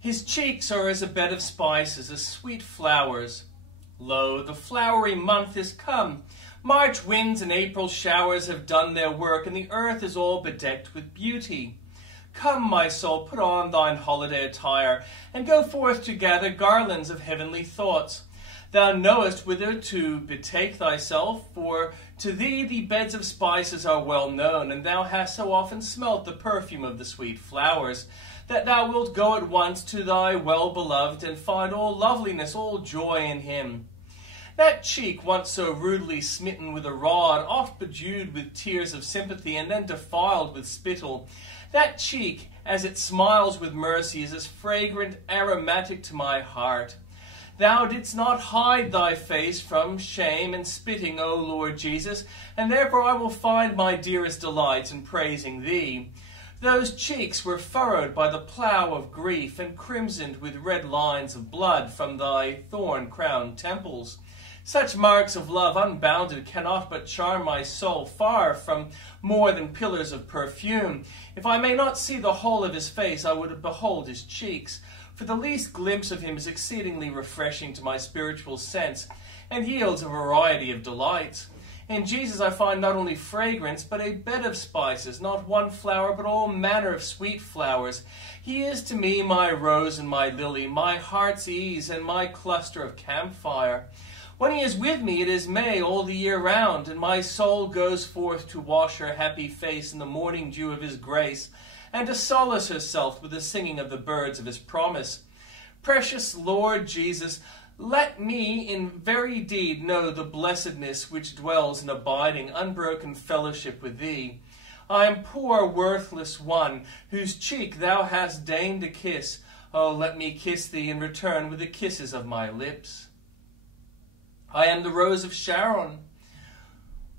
His cheeks are as a bed of spices, as sweet flowers. Lo, the flowery month is come. March winds and April showers have done their work, and the earth is all bedecked with beauty. Come, my soul, put on thine holiday attire, and go forth to gather garlands of heavenly thoughts. Thou knowest whither to betake thyself, for to thee the beds of spices are well known, and thou hast so often smelt the perfume of the sweet flowers, that thou wilt go at once to thy well-beloved, and find all loveliness, all joy in him. That cheek, once so rudely smitten with a rod, oft bedewed with tears of sympathy, and then defiled with spittle, that cheek, as it smiles with mercy, is as fragrant, aromatic to my heart. Thou didst not hide thy face from shame and spitting, O Lord Jesus, and therefore I will find my dearest delight in praising thee. Those cheeks were furrowed by the plough of grief, and crimsoned with red lines of blood from thy thorn-crowned temples. Such marks of love unbounded cannot but charm my soul far from more than pillars of perfume. If I may not see the whole of his face, I would behold his cheeks, for the least glimpse of him is exceedingly refreshing to my spiritual sense, and yields a variety of delights. In Jesus I find not only fragrance, but a bed of spices, not one flower, but all manner of sweet flowers. He is to me my rose and my lily, my heart's ease and my cluster of camphire. When he is with me, it is May all the year round, and my soul goes forth to wash her happy face in the morning dew of his grace, and to solace herself with the singing of the birds of his promise. Precious Lord Jesus, let me in very deed know the blessedness which dwells in abiding, unbroken fellowship with thee. I am poor, worthless one, whose cheek thou hast deigned to kiss. Oh, let me kiss thee in return with the kisses of my lips. I am the rose of Sharon.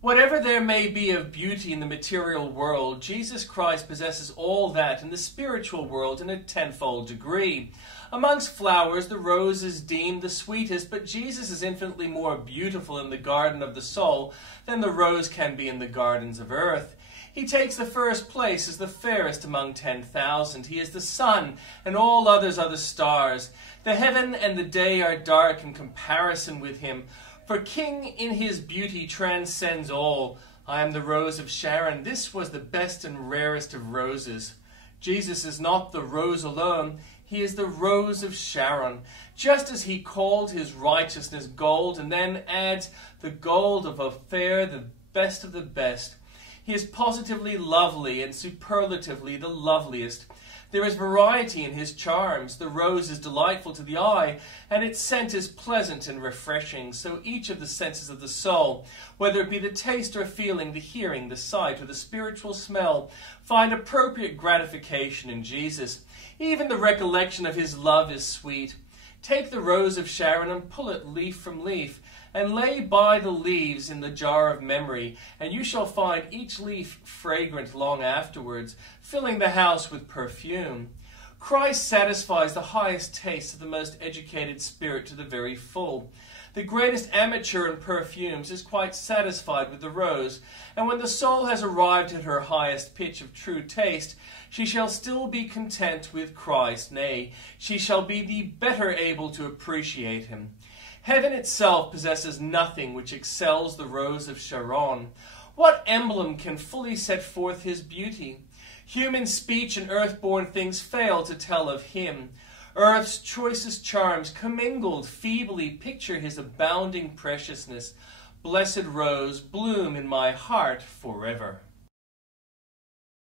Whatever there may be of beauty in the material world, Jesus Christ possesses all that in the spiritual world in a tenfold degree. Amongst flowers, the rose is deemed the sweetest, but Jesus is infinitely more beautiful in the garden of the soul than the rose can be in the gardens of earth. He takes the first place as the fairest among 10,000. He is the sun, and all others are the stars. The heaven and the day are dark in comparison with him, for King in his beauty transcends all. I am the rose of Sharon. This was the best and rarest of roses. Jesus is not the rose alone. He is the rose of Sharon. Just as he called his righteousness gold, and then adds the gold of a fair, the best of the best. He is positively lovely and superlatively the loveliest. There is variety in his charms. The rose is delightful to the eye, and its scent is pleasant and refreshing. So each of the senses of the soul, whether it be the taste or feeling, the hearing, the sight, or the spiritual smell, find appropriate gratification in Jesus. Even the recollection of his love is sweet. Take the rose of Sharon and pull it leaf from leaf, and lay by the leaves in the jar of memory, and you shall find each leaf fragrant long afterwards, filling the house with perfume. Christ satisfies the highest taste of the most educated spirit to the very full. The greatest amateur in perfumes is quite satisfied with the rose, and when the soul has arrived at her highest pitch of true taste, she shall still be content with Christ, nay, she shall be the better able to appreciate him. Heaven itself possesses nothing which excels the rose of Sharon. What emblem can fully set forth his beauty? Human speech and earth-born things fail to tell of him. Earth's choicest charms, commingled feebly, picture his abounding preciousness. Blessed rose, bloom in my heart forever.